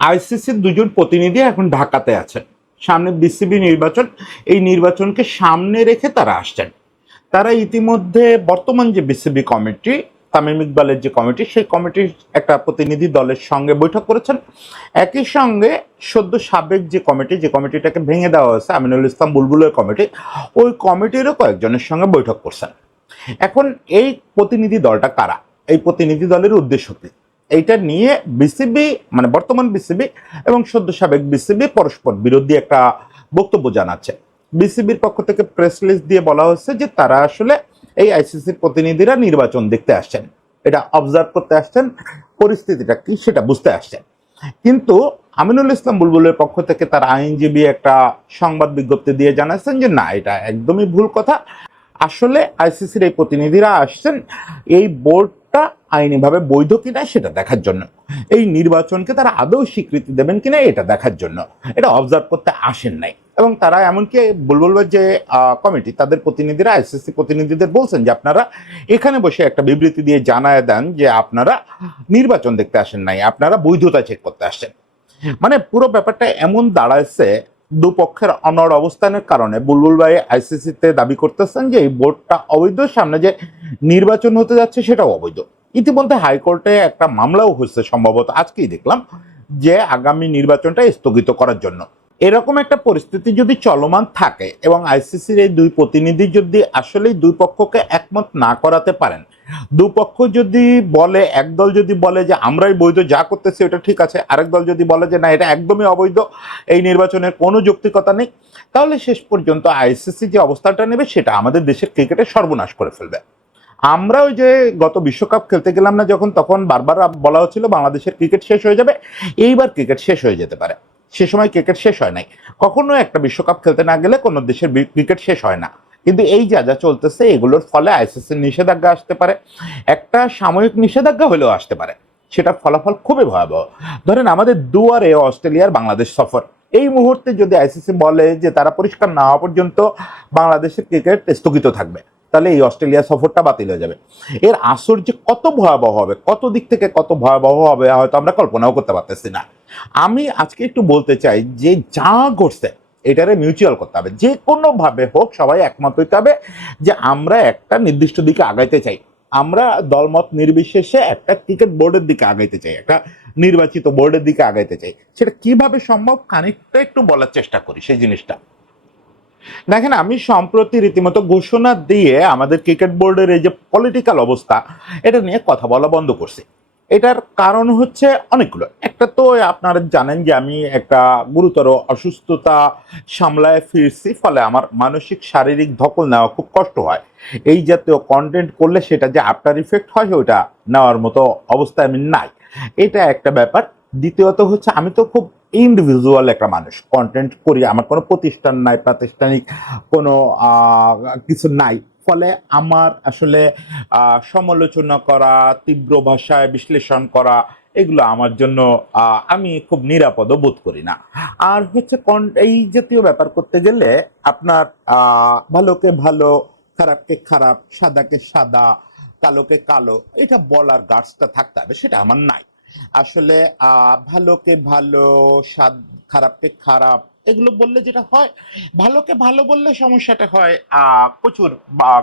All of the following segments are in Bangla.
আইসিসির দুজন প্রতিনিধি এখন ঢাকাতে আছেন, সামনে বিসিবি নির্বাচন, এই নির্বাচনকে সামনে রেখে তারা আসছেন। তারা ইতিমধ্যে বর্তমান যে বিসিবি কমিটি, তামিম ইকবালের যে কমিটি, সেই কমিটির একটা প্রতিনিধি দলের সঙ্গে বৈঠক করেছেন। একই সঙ্গে সদ্য সাবেক যে কমিটি, যে কমিটিটাকে ভেঙে দেওয়া হয়েছে আমিনুল ইসলাম বুলবুলের কমিটি, ওই কমিটিরও কয়েকজনের সঙ্গে বৈঠক করছেন। এখন এই প্রতিনিধি দলটা কারা, এই প্রতিনিধি দলের উদ্দেশ্য কি, এইটা নিয়ে বিসিবি মানে বর্তমান বিসিবি এবং সদ্য সাবেক বিসিবি পরস্পর বিরোধী একটা বক্তব্য জানাচ্ছে। বিসিবির পক্ষ থেকে প্রেস রিলিজ দিয়ে বলা হচ্ছে যে তারা আসলে এই আইসিসির প্রতিনিধিরা নির্বাচন দেখতে আসছেন, এটা অবজার্ভ করতে আসছেন, পরিস্থিতিটা কি সেটা বুঝতে আসছেন। কিন্তু আমিনুল ইসলাম বুলবুলের পক্ষ থেকে তার আইনজীবী একটা সংবাদ বিজ্ঞপ্তি দিয়ে জানাচ্ছেন যে না, এটা একদমই ভুল কথা। আসলে আইসিসির এই প্রতিনিধিরা আসছেন এই বোর্ডটা আইনিভাবে বৈধ কিনা সেটা দেখার জন্য, এই নির্বাচনকে তারা আদৌ স্বীকৃতি দেবেন কিনা এটা দেখার জন্য, এটা অবজার্ভ করতে আসেন নাই। এবং তারা এমনকি বুলবুলের যে কমিটি, তাদের প্রতিনিধিরা আইসিসি প্রতিনিধিদের বলছেন যে আপনারা এখানে বসে একটা বিবৃতি দিয়ে জানায় দেন যে আপনারা নির্বাচন দেখতে আসেন নাই, আপনারা বৈধতা চেক করতে আসছেন। মানে পুরো ব্যাপারটা এমন দাঁড়াচ্ছে, দুপক্ষের অনড় অবস্থানের কারণে বুলবুল ভাই আইসিসিতে দাবি করতেছেন যে এই বোর্ডটা অবৈধ, সামনে যে নির্বাচন হতে যাচ্ছে সেটাও অবৈধ। ইতিমধ্যে হাইকোর্টে একটা মামলাও হয়েছে, সম্ভবত আজকেই দেখলাম, যে আগামী নির্বাচনটা স্থগিত করার জন্য। এরকম একটা পরিস্থিতি যদি চলমান থাকে এবং আইসিসির এই দুই প্রতিনিধি যদি আসলেই দুই পক্ষকে একমত না করাতে পারেন, দুপক্ষ যদি বলে, একদল যদি বলে যে আমরাই বৈধ, যা করতেছি ওটা ঠিক আছে, আরেক দল যদি বলে যে না এটা একদমই অবৈধ, এই নির্বাচনের কোনো যৌক্তিকতা নেই, তাহলে শেষ পর্যন্ত আইসিসি যে অবস্থানটা নেবে সেটা আমাদের দেশের ক্রিকেটের সর্বনাশ করে ফেলবে। আমরা ওই যে গত বিশ্বকাপ খেলতে গেলাম না যখন, তখন বারবার বলা হচ্ছিল বাংলাদেশের ক্রিকেট শেষ হয়ে যাবে, এইবার ক্রিকেট শেষ হয়ে যেতে পারে। সে সময় ক্রিকেট শেষ হয় নাই, কখনো একটা বিশ্বকাপ খেলতে না গেলে কোনো দেশের ক্রিকেট শেষ হয় না। কিন্তু এই যা যা চলতেছে এগুলোর ফলে আইসিসির নিষেধাজ্ঞা আসতে পারে, একটা সাময়িক নিষেধাজ্ঞা হলেও আসতে পারে, সেটার ফলাফল খুবই ভয়াবহ। ধরেন আমাদের দুয়ারে অস্ট্রেলিয়ার বাংলাদেশ সফর, এই মুহূর্তে যদি আইসিসি বলে যে তারা পরিষ্কার না হওয়া পর্যন্ত বাংলাদেশের ক্রিকেট স্থগিত থাকবে, তাহলে এই অস্ট্রেলিয়া সফরটা বাতিল হয়ে যাবে। এর আসর যে কত ভয়াবহ হবে, কত দিক থেকে কত ভয়াবহ হবে হয়তো আমরা কল্পনাও করতে পারতেছি না। আমি আজকে একটু বলতে চাই যে যা ঘটছে এটারে মিউচুয়াল করতে হবে, যে কোনো ভাবে হোক সবাই একমত হইতে হবে যে আমরা একটা নির্দিষ্ট দিকে আগাইতে চাই, আমরা দলমত নির্বিশেষে একটা ক্রিকেট বোর্ডের দিকে আগাইতে চাই, একটা নির্বাচিত বোর্ডের দিকে আগাইতে চাই। সেটা কিভাবে সম্ভব খানিকটা একটু বলার চেষ্টা করি সেই জিনিসটা। দেখেন, আমি সম্প্রতি রীতিমতো ঘোষণা দিয়ে আমাদের ক্রিকেট বোর্ডের এই যে পলিটিক্যাল অবস্থা, এটা নিয়ে কথা বলা বন্ধ করছি। এটার কারণ হচ্ছে অনেকগুলো। একটা তো আপনারা জানেন যে আমি একটা গুরুতর অসুস্থতা সামলায় ফিরছি, ফলে আমার মানসিক শারীরিক ধকল নেওয়া খুব কষ্ট হয়। এই জাতীয় কন্টেন্ট করলে সেটা যে আফটার ইফেক্ট হয় ওইটা নেওয়ার মতো অবস্থায় আমি নাই, এটা একটা ব্যাপার। দ্বিতীয়ত হচ্ছে আমি তো খুব ইন্ডিভিজুয়াল একটা মানুষ, কন্টেন্ট করি, আমার কোনো প্রতিষ্ঠান নাই, প্রাতিষ্ঠানিক কোনো কিছু নাই, ফলে আমার আসলে সমালোচনা করা, তীব্র ভাষায় বিশ্লেষণ করা, এগুলো আমার জন্য আমি খুব নিরাপদ বোধ করি না। আর হচ্ছে এই জাতীয় ব্যাপার করতে গেলে আপনার ভালোকে ভালো, খারাপকে খারাপ, সাদাকে সাদা, কালোকে কালো, এটা বলার গার্ডসটা থাকতে হবে, সেটা আমার নাই। আসলে ভালোকে ভালো, খারাপকে খারাপ, এগুলো বললে যেটা হয়, ভালোকে ভালো বললে সমস্যাটা হয় প্রচুর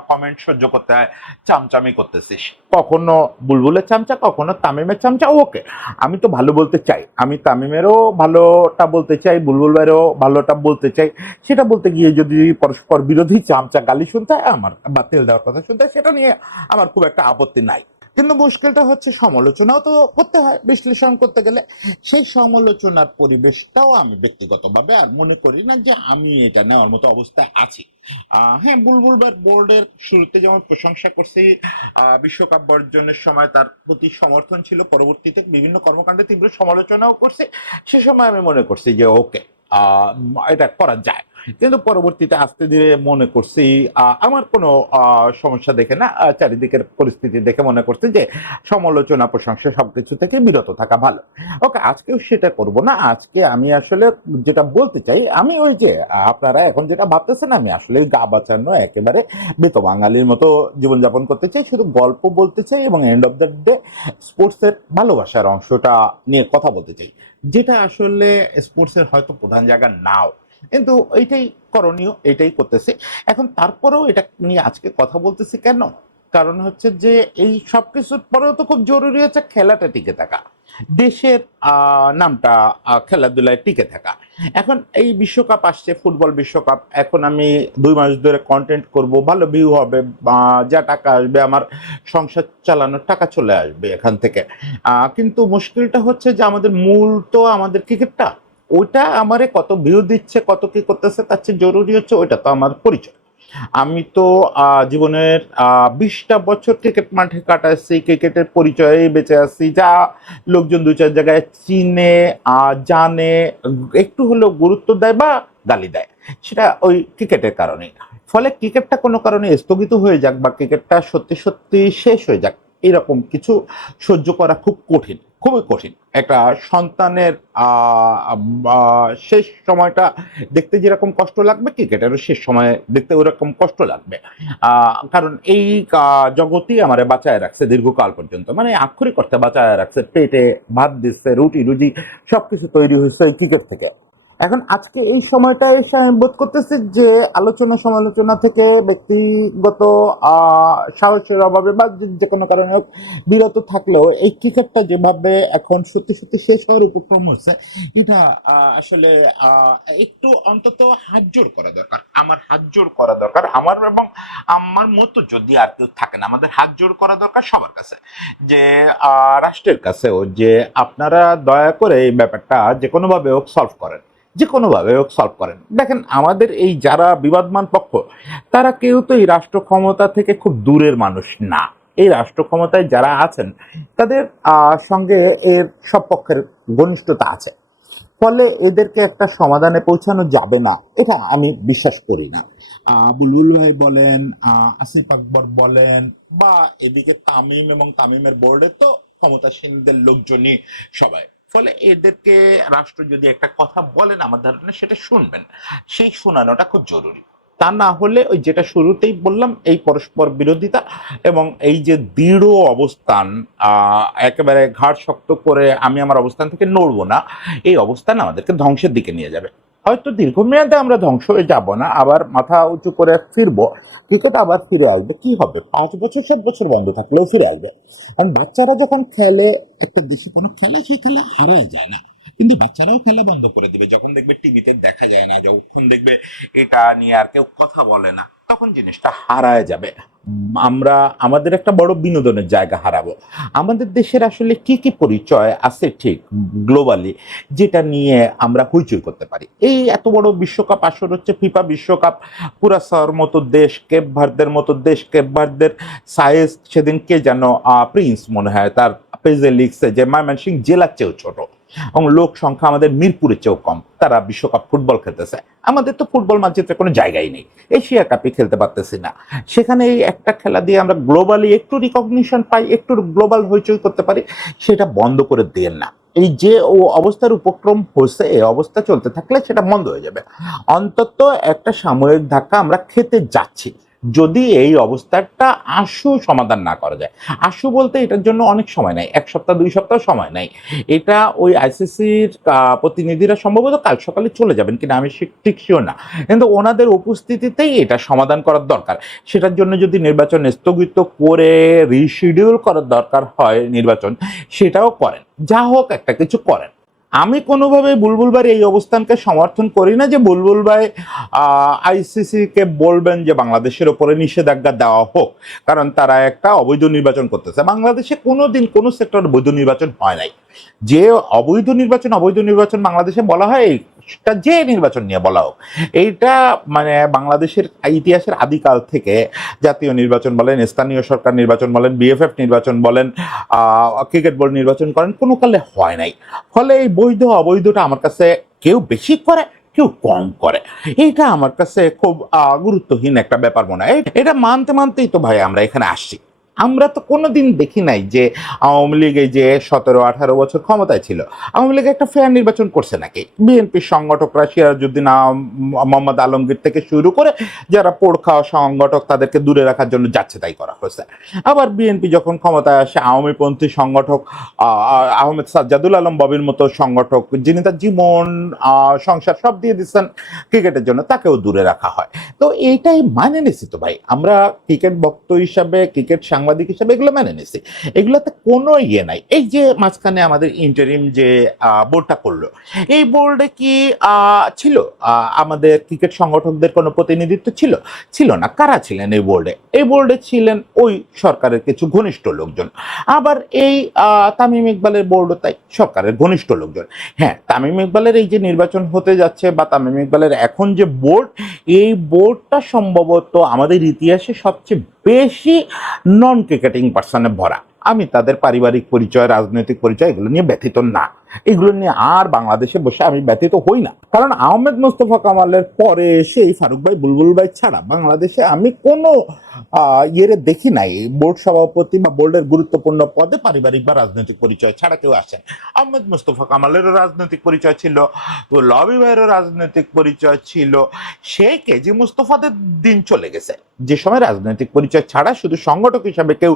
কমেন্ট সহ্য করতে হয়, চামচামি করতেছিস, কখনো বুলবুলের চামচা, কখনো তামিমের চামচা। ওকে, আমি তো ভালো বলতে চাই, আমি তামিমেরও ভালোটা বলতে চাই, বুলবুল ভাইয়েরও ভালোটা বলতে চাই। সেটা বলতে গিয়ে যদি পরস্পর বিরোধী চামচা গালি শুনতে হয়, আমার বাতিল দেওয়ার কথা শুনতে হয়, সেটা নিয়ে আমার খুব একটা আপত্তি নাই। কিন্তু মুশকিলটা হচ্ছে সমালোচনাও তো করতে হয় বিশ্লেষণ করতে গেলে, সেই সমালোচনার পরিবেশটাও আমি ব্যক্তিগতভাবে আর মনে করি না যে আমি এটা নেওয়ার মতো অবস্থায় আছি। হ্যাঁ, বুলবুল বোর্ডের শুরুতে যেমন প্রশংসা করছি, বিশ্বকাপ বর্জনের সময় তার প্রতি সমর্থন ছিল, পরবর্তীতে বিভিন্ন কর্মকাণ্ডে তীব্র সমালোচনাও করছে, সে সময় আমি মনে করছি যে ওকে, এটা করা যায়। কিন্তু পরবর্তীতে আস্তে ধীরে মনে করছি আমার কোনো সমস্যা দেখে না, চারিদিকের পরিস্থিতি দেখে মনে করছি যে সমালোচনা প্রশংসা সবকিছু থেকে বিরত থাকা ভালো। ওকে, আজকেও সেটা করব না। আজকে আমি আসলে যেটা বলতে চাই, আমি ওই যে আপনারা এখন যেটা ভাবতেছেন আমি আসলে গা বাঁচানো একেবারে বেত বাঙালির মতো জীবনযাপন করতে চাই, শুধু গল্প বলতে চাই এবং এন্ড অফ দ্য ডে স্পোর্টসের ভালোবাসার অংশটা নিয়ে কথা বলতে চাই, যেটা আসলে স্পোর্টসের হয়তো প্রধান জায়গা নাও, কিন্তু এইটাই করণীয়, এটাই করতেছি। এখন তারপরেও এটা নিয়ে আজকে কথা বলতেছি কেন? কারণ হচ্ছে যে এই সবকিছুর পরেও তো খুব জরুরি হচ্ছে খেলাটা টিকে থাকা, দেশের নামটা খেলাধুলায় টিকে থাকা। এখন এই বিশ্বকাপ আসছে, ফুটবল বিশ্বকাপ, এখন আমি 2 মাস ধরে কন্টেন্ট করব, ভালো ভিউ হবে, যা টাকা আসবে আমার সংসার চালানোর টাকা চলে আসবে এখান থেকে। কিন্তু মুশকিলটা হচ্ছে যে আমাদের মূল তো আমাদের ক্রিকেটটা, ওইটা আমারে কত ভিউ দিচ্ছে কত কি করতেছে তার চেয়ে জরুরি হচ্ছে ওইটা তো আমার পরিচয়। আমি তো জীবনের 20টা বছর ক্রিকেট মাঠে কাটাচ্ছি, ক্রিকেটের পরিচয়ে বেঁচে আছি, যা লোকজন 2-4 জায়গায় চিনে, জানে, একটু হলেও গুরুত্ব দেয় বা গালি দেয়, সেটা ওই ক্রিকেটের কারণে। ফলে ক্রিকেটটা কোনো কারণে স্থগিত হয়ে যাক বা ক্রিকেটটা সত্যি সত্যি শেষ হয়ে যাক, এরকম কিছু সহ্য করা খুব কঠিন, খুবই কঠিন। একটা সন্তানের শেষ সময়টা দেখতে যেরকম কষ্ট লাগবে, ক্রিকেটেরও শেষ সময় দেখতে ওরকম কষ্ট লাগবে। কারণ এই জগতই আমারে বাঁচায় রাখছে দীর্ঘকাল পর্যন্ত, মানে আক্ষরিক অর্থে বাঁচায় রাখছে, পেটে ভাত দিচ্ছে, রুটি রুজি সবকিছু তৈরি হয়েছে এই ক্রিকেট থেকে। এখন আজকে এই সময়টা এসে আমি বোধ করতেছি যে আলোচনা সমালোচনা থেকে ব্যক্তিগত সাহসের অভাবে বা যে কোনো কারণে হোক বিরত থাকলেও এই ক্রিকেটটা যেভাবে এখন সত্যি সত্যি শেষ হওয়ার উপক্রম হচ্ছে, এটা আসলে একটু অন্তত হাত জোড় করা দরকার, আমার হাত জোড় করা দরকার, আমার এবং আমার মতো যদি আর কেউ থাকেন আমাদের হাত জোড় করা দরকার সবার কাছে, যে রাষ্ট্রের কাছেও, যে আপনারা দয়া করে এই ব্যাপারটা যে কোনোভাবে হোক সলভ করেন, যে কোনোভাবে হোক সলভ করেন। দেখেন আমাদের এই যারা বিবাদমান পক্ষ, তারা কেউ তো এই রাষ্ট্র ক্ষমতা থেকে খুব দূরের মানুষ না। এই রাষ্ট্র ক্ষমতায় যারা আছেন তাদের সঙ্গে এর সব পক্ষের ঘনিষ্ঠতা আছে, ফলে এদেরকে একটা সমাধানে পৌঁছানো যাবে না এটা আমি বিশ্বাস করি না। বুলবুল ভাই বলেন, আসিফ আকবর বলেন, বা এদিকে তামিম এবং তামিমের বোর্ডে তো ক্ষমতাসীনদের লোকজনই সবাই, ফলে এদেরকে রাষ্ট্র যদি একটা কথা বলেন আমার ধারণা সেটা শুনবেন, সেই শোনানোটা খুব জরুরি। তা না হলে ওই যেটা শুরুতেই বললাম, এই পরস্পর বিরোধিতা এবং এই যে দৃঢ় অবস্থান, একেবারে ঘাড় শক্ত করে আমি আমার অবস্থান থেকে নড়বো না, এই অবস্থান আমাদেরকে ধ্বংসের দিকে নিয়ে যাবে। হয়তো দীর্ঘমেয়াদে আমরা ধ্বংস হয়ে যাব না, আবার মাথা উঁচু করে ফিরবো, ক্রিকেট আবার ফিরে আসবে। কি হবে, 5 বছর 7 বছর বন্ধ থাকলেও ফিরে আসবে। কারণ বাচ্চারা যখন খেলে একটা দেশে কোনো খেলা, সেই খেলা হারায় যায় না, কিন্তু বাচ্চারাও খেলা বন্ধ করে দিবে যখন দেখবে টিভিতে দেখা যায় না, যখন দেখবে এটা নিয়ে আর কেউ কথা বলে না, তখন জিনিসটা হারায় যাবে। আমরা আমাদের একটা বড় বিনোদনের জায়গা হারাবো। আমাদের দেশের আসলে কি কি পরিচয় আছে ঠিক গ্লোবালি, যেটা নিয়ে আমরা হইচই করতে পারি। এই এত বড় বিশ্বকাপ আসর হচ্ছে, ফিফা বিশ্বকাপ, কুরাসাওয়ার মতো দেশ, কেপ ভার্দের মতো দেশ, কেপ ভার্দের সাইজ সেদিন কে যেন প্রিন্স মনে হয় তার পেজে লিখছে যে ময়মনসিংহ জেলার চেয়েও ছোট এবং লোক সংখ্যা আমাদের মিরপুরের চেয়েও কম, তারা বিশ্বকাপ ফুটবল খেলতেছে। আমাদের তো ফুটবল মানচিত্রে কোনো জায়গাই নেই, এশিয়া কাপে খেলতে পারতেছি না, সেখানে এই একটা খেলা দিয়ে আমরা গ্লোবালি একটু রিকগনিশন পাই, একটু গ্লোবাল হইচই করতে পারি, সেটা বন্ধ করে দেন না। এই যে ও অবস্থার উপক্রম হচ্ছে, এই অবস্থা চলতে থাকলে সেটা বন্ধ হয়ে যাবে। অন্তত একটা সাময়িক ধাক্কা আমরা খেতে যাচ্ছি, যদি এই অবস্থাটা আশু সমাধান না করা যায়। আশু বলতে এটার জন্য অনেক সময় নাই, 1 সপ্তাহ 2 সপ্তাহ সময় নাই। এটা ওই আইসিসির প্রতিনিধিরা সম্ভবত কাল সকালে চলে যাবেন কিনা আমি ঠিক শিওর না, কিন্তু ওনাদের উপস্থিতিতেই এটা সমাধান করার দরকার। সেটার জন্য যদি নির্বাচন স্থগিত করে রিশিডিউল করার দরকার হয় নির্বাচন, সেটাও করেন, যা হোক একটা কিছু করেন। আমি কোনোভাবে বুলবুল ভাইয়ের এই অবস্থানকে সমর্থন করি না যে বুলবুল ভাই আইসিসি কে বলবেন যে বাংলাদেশের ওপরে নিষেধাজ্ঞা দেওয়া হোক, কারণ তারা একটা অবৈধ নির্বাচন করতেছে। বাংলাদেশে কোনোদিন কোনো সেক্টর বৈধ নির্বাচন হয় নাই। যে অবৈধ নির্বাচন বাংলাদেশে বলা হয়, সেটা যে নির্বাচন নিয়ে বলা হোক, এইটা মানে বাংলাদেশের ইতিহাসের আদিকাল থেকে জাতীয় নির্বাচন বলেন, স্থানীয় সরকার নির্বাচন বলেন, বিএফএফ নির্বাচন বলেন, ক্রিকেট বোর্ড নির্বাচন করেন, কোনো কালে হয় নাই। ফলে এই বৈধ অবৈধটা আমার কাছে কেউ বেশি করে কেউ কম করে। এটা আমার কাছে খুব গুরুত্বহীন একটা ব্যাপার মনে হয়। এটা মানতে মানতেই তো ভাই আমরা এখানে আসছি। আমরা তো কোনোদিন দেখি নাই যে আওয়ামী লীগ এই যে 17-18 বছর ক্ষমতায় ছিল, আওয়ামী লীগ একটা ফেয়ার নির্বাচন করছে নাকি? বিএনপির সংগঠকরা সিরাজউদ্দিন মোহাম্মদ আলমগীর থেকে শুরু করে যারা পোড় খাওয়া সংগঠক তাদেরকে দূরে রাখার জন্য যাচ্ছে তাই করা হয়েছে। আবার বিএনপি যখন ক্ষমতায় আসে আওয়ামীপন্থী সংগঠক আহমেদ সাজ্জাদুল আলম ববির মতো সংগঠক যিনি তার জীবন সংসার সব দিয়ে দিচ্ছেন ক্রিকেটের জন্য, তাকেও দূরে রাখা হয়। তো এইটাই মানে নিছি তো ভাই আমরা, ক্রিকেট ভক্ত হিসাবে, ক্রিকেট সাংবাদিক হিসাবে এগুলো মেনে নিছি। এগুলোতে কোনো ইয়ে নাই। এই যে মাঝখানে আমাদের ইন্টারিম যে বোর্ডটা করলো, এই বোর্ডে কি ছিল আমাদের ক্রিকেট সংগঠকদের কোনো প্রতিনিধিত্ব ছিল? ছিল না। কারা ছিলেন এই বোর্ডে? এই বোর্ডে ছিলেন ওই সরকারের কিছু ঘনিষ্ঠ লোকজন। আবার এই তামিম ইকবালের বোর্ডও তাই, সরকারের ঘনিষ্ঠ লোকজন। হ্যাঁ, তামিম ইকবালের এই যে নির্বাচন হতে যাচ্ছে বা তামিম ইকবালের এখন যে বোর্ড, এই বোর্ডটা সম্ভবত আমাদের ইতিহাসে সবচেয়ে বেশি নন ক্রিকেটিং পার্সনে ভরা। আমি তাদের পারিবারিক পরিচয়, রাজনৈতিক পরিচয় এগুলো নিয়ে ব্যথিত না। এগুলো নিয়ে আর বাংলাদেশে বসে আমি ব্যথিত হই না। কারণ আহমেদ মোস্তফা কামালের পরে এসে এই ফারুক ভাই, বুলবুল ভাই ছাড়া বাংলাদেশে আমি কোনো ইয়েরে দেখি নাই বোর্ড সভাপতি বা বোর্ডের গুরুত্বপূর্ণ পদে পারিবারিক বা রাজনৈতিক পরিচয় ছাড়া কেউ আসেন। আহমেদ মোস্তফা কামালেরও রাজনৈতিক পরিচয় ছিল, তো লবি ভাইয়েরও রাজনৈতিক পরিচয় ছিল। সেই কেজি মুস্তফাদের দিন চলে গেছে যে সময় রাজনৈতিক পরিচয় ছাড়া শুধু সংগঠক হিসাবে কেউ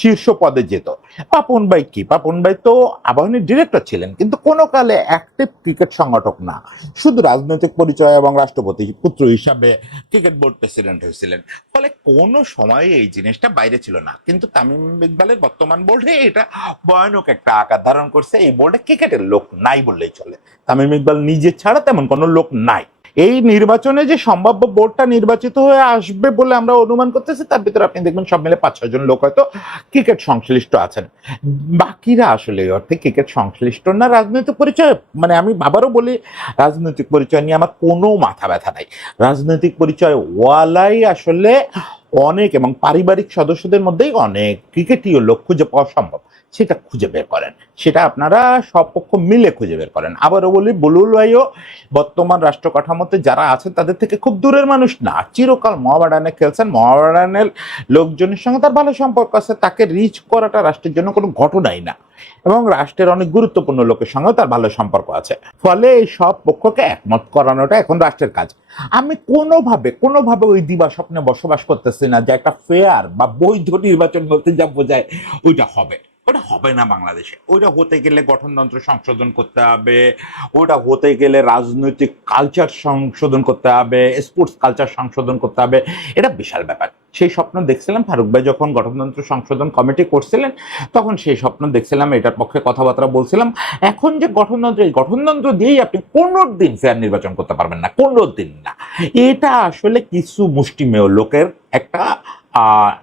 শীর্ষ পদে যেত। পাপন ভাই কি? পাপন ভাই তো আবাহনীর ডিরেক্টর ছিলেন, কিন্তু কোনো কালে অ্যাক্টিভ ক্রিকেট সংগঠক না, শুধু রাজনৈতিক পরিচয় এবং রাষ্ট্রপতি পুত্র হিসাবে ক্রিকেট বোর্ড প্রেসিডেন্ট হয়েছিলেন। ফলে কোনো সময় এই জিনিসটা বাইরে ছিল না। কিন্তু তামিম ইকবালের বর্তমান বোর্ডে এটা ভয়ানক একটা আকার ধারণ করছে। এই বোর্ডে ক্রিকেটের লোক নাই বললেই চলে। তামিম ইকবাল নিজে ছাড়া তেমন কোনো লোক নাই। এই নির্বাচনে যে সম্ভাব্য বোর্ডটা নির্বাচিত হয়ে আসবে বলে আমরা অনুমান করতেছি, তার ভিতরে আপনি দেখবেন সব মিলে 5-6 জন লোক হয়তো ক্রিকেট সংশ্লিষ্ট আছেন। বাকিরা আসলে এই অর্থে ক্রিকেট সংশ্লিষ্ট না। রাজনৈতিক পরিচয় মানে আমি বাবারও বলি, রাজনৈতিক পরিচয় নিয়ে আমার কোনো মাথা ব্যথা নাই। রাজনৈতিক পরিচয় ওয়ালাই আসলে অনেক, এবং পারিবারিক সদস্যদের মধ্যেই অনেক ক্রিকেটীয় লোক খুঁজে পাওয়া সম্ভব। সেটা খুঁজে বের করেন, সেটা আপনারা সব পক্ষ মিলে খুঁজে বের করেন। আবারও বলি, বুলবুল ভাইও বর্তমান রাষ্ট্র কাঠামোতে যারা আছেন তাদের থেকে খুব দূরের মানুষ না। চিরকাল মোহামেডানে খেলছেন, মোহামেডানের লোকজনের সঙ্গে তার ভালো সম্পর্ক আছে। তাকে রিচ করাটা রাষ্ট্রের জন্য কোনো ঘটনাই না, এবং রাষ্ট্রের অনেক গুরুত্বপূর্ণ লোকের সঙ্গেও তার ভালো সম্পর্ক আছে। ফলে এই সব পক্ষকে একমত করানোটা এখন রাষ্ট্রের কাজ। আমি কোনোভাবে ওই দিবা স্বপ্নে বসবাস করতেছি না যে একটা ফেয়ার বা বৈধ নির্বাচন বলতে যা বোঝায় ওইটা হবে। ওটা হবে না বাংলাদেশে। ওইটা হতে গেলে গঠনতন্ত্র সংশোধন করতে হবে, ওটা হতে গেলে রাজনৈতিক কালচার সংশোধন করতে হবে, স্পোর্টস কালচার সংশোধন করতে হবে। এটা বিশাল ব্যাপার। সেই স্বপ্ন দেখছিলাম ফারুক ভাই যখন গঠনতন্ত্র সংশোধন কমিটি করছিলেন, তখন সেই স্বপ্ন দেখছিলাম, এটার পক্ষে কথাবার্তা বলছিলাম। এখন যে গঠনতন্ত্র, এই গঠনতন্ত্র দিয়েই আপনি কোনো দিন ফেয়ার নির্বাচন করতে পারবেন না, কোনো দিন না। এটা আসলে কিছু মুষ্টিমেয় লোকের একটা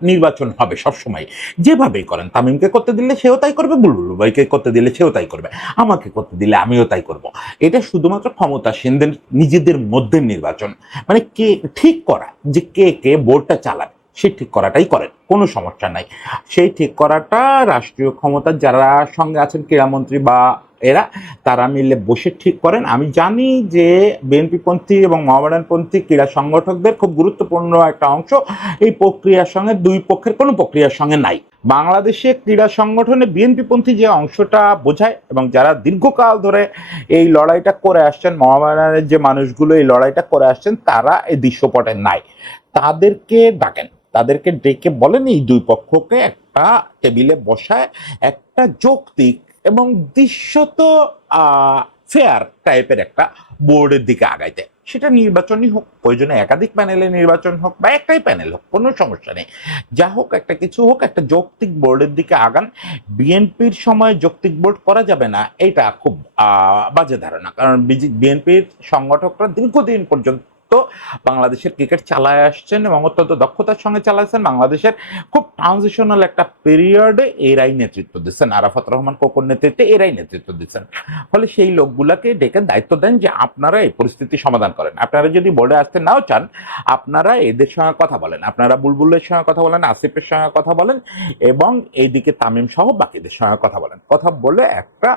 নির্বাচন হবে সবসময়। যেভাবেই করেন, তামিমকে করতে দিলে সেও তাই করবে, বুলবুল ভাইকে করতে দিলে সেও তাই করবে, আমাকে করতে দিলে আমিও তাই করব। এটা শুধুমাত্র ক্ষমতাসীনদের নিজেদের মধ্যে নির্বাচন। মানে কে ঠিক করা যে কে কে বোর্ডটা চালাবে, সেই ঠিক করাটাই করেন, কোনো সমস্যা নাই। সেই ঠিক করাটা রাষ্ট্রীয় ক্ষমতার যারা সঙ্গে আছেন, ক্রীড়ামন্ত্রী বা এরা, তারা মিলে বসে ঠিক করেন। আমি জানি যে বিএনপিপন্থী এবং মোহামেডানপন্থী ক্রীড়া সংগঠকদের খুব গুরুত্বপূর্ণ একটা অংশ এই প্রক্রিয়ার সঙ্গে, দুই পক্ষের কোনো প্রক্রিয়ার সঙ্গে নাই। বাংলাদেশে ক্রীড়া সংগঠনে বিএনপিপন্থী যে অংশটা বোঝায় এবং যারা দীর্ঘকাল ধরে এই লড়াইটা করে আসছেন, মোহামেডানের যে মানুষগুলো এই লড়াইটা করে আসছেন, তারা এই দৃশ্যপটে নাই। তাদেরকে ডাকেন, তাদেরকে ডেকে বলেন এই দুই পক্ষকে একটা টেবিলে বসায় একটা যৌক্তিক এবং দৃশ্যত ফেয়ার টাইপের একটা বোর্ডের দিকে আগাইতে। সেটা নির্বাচনই হোক, প্রয়োজনে একাধিক প্যানেলে নির্বাচন হোক বা একটাই প্যানেল হোক, কোনো সমস্যা নেই। যা হোক, একটা কিছু হোক, একটা যৌক্তিক বোর্ডের দিকে আগান। বিএনপির সময় যৌক্তিক বোর্ড করা যাবে না, এটা খুব বাজে ধারণা। কারণ বিএনপির সংগঠকরা দীর্ঘদিন পর্যন্ত বাংলাদেশের ক্রিকেট চালায় আসছেন এবং অত্যন্ত দক্ষতার সঙ্গে চালাচ্ছেন। বাংলাদেশের খুব ট্রানজিশনাল একটা পিরিয়ডে এরাই নেতৃত্ব দিচ্ছেন, আরাফাত রহমান কোকোর নেতৃত্বে এরাই নেতৃত্ব দিচ্ছেন। ফলে সেই লোকগুলাকে ডেকে দায়িত্ব দেন যে আপনারা এই পরিস্থিতি সমাধান করেন। আপনারা যদি বোর্ডে আসতে নাও চান, আপনারা এদের সঙ্গে কথা বলেন, আপনারা বুলবুলের সঙ্গে কথা বলেন, আসিফের সঙ্গে কথা বলেন এবং এইদিকে তামিম সহ বাকিদের সঙ্গে কথা বলেন। কথা বলে একটা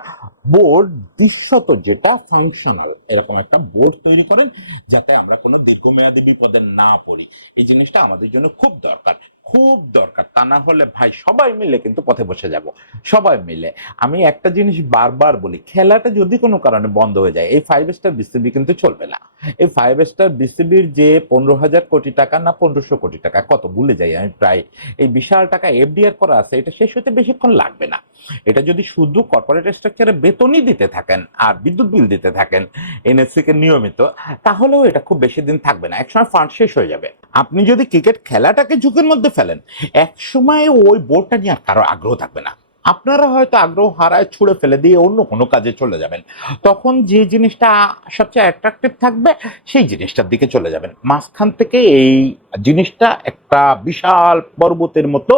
বোর্ড দৃশ্যত যেটা ফাংশনাল এরকম একটা বোর্ড তৈরি করেন, যাতে আমরা কোনো দীর্ঘমেয়াদী বিপদে না পড়ি। এই জিনিসটা আমাদের জন্য খুব দরকার, খুব দরকার। তা না হলে ভাই সবাই মিলে কিন্তু পথে বসে যাব, সবাই মিলে। আমি একটা জিনিস বারবার বলি, খেলাটা যদি কোনো কারণে বন্ধ হয়ে যায়, এই 5 স্টার বিসিবি কিন্তু চলবে না। এই 5 স্টার বিসিবির যে 15,000 কোটি টাকা না 1500 কোটি টাকা কত ভুলে যাই আমি প্রায়, এই বিশাল টাকা এফডিআর করা আছে, এটা শেষ হতে বেশিক্ষণ লাগবে না। এটা যদি শুধু কর্পোরেট স্ট্রাকচারে বেতনই দিতে থাকেন আর বিদ্যুৎ বিল দিতে থাকেন এনএসসি কে নিয়মিত, তাহলেও এটা খুব বেশি দিন থাকবে না, একসময় ফান্ড শেষ হয়ে যাবে। আপনি যদি ক্রিকেট খেলাটাকে ঝুঁকির মধ্যে ফেলেন, একসময় ওই বোর্ডটা নিয়ে আর কারো আগ্রহ থাকবে না। আপনারা হয়তো আগ্রহ হারায় ছুঁড়ে ফেলে দিয়ে অন্য কোনো কাজে চলে যাবেন। তখন যে জিনিসটা সবচেয়ে অ্যাট্রাকটিভ থাকবে সেই জিনিসটার দিকে চলে যাবেন। মাঝখান থেকে এই জিনিসটা একটা বিশাল পর্বতের মতো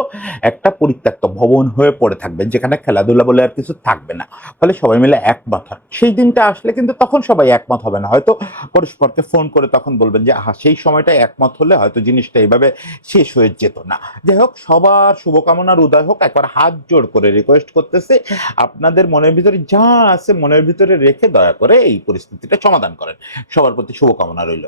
একটা পরিত্যক্ত ভবন হয়ে পড়ে থাকবে, যেখানে খেলাধুলা বলে আর কিছু থাকবে না। ফলে সবাই মিলে একমত হয়। সেই দিনটা আসলে কিন্তু তখন সবাই একমত হবে না, হয়তো পরস্পরকে ফোন করে তখন বলবেন যে আহা সেই সময়টা একমত হলে হয়তো জিনিসটা এইভাবে শেষ হয়ে যেত না। যাই হোক, সবার শুভকামনার উদয় হোক। একবার হাত জোড় করে রিকোয়েস্ট করতেছে, আপনাদের মনের ভিতরে যা আছে মনের ভিতরে রেখে দয়া করে এই পরিস্থিতিটা সমাধান করেন। সবার প্রতি শুভকামনা রইল।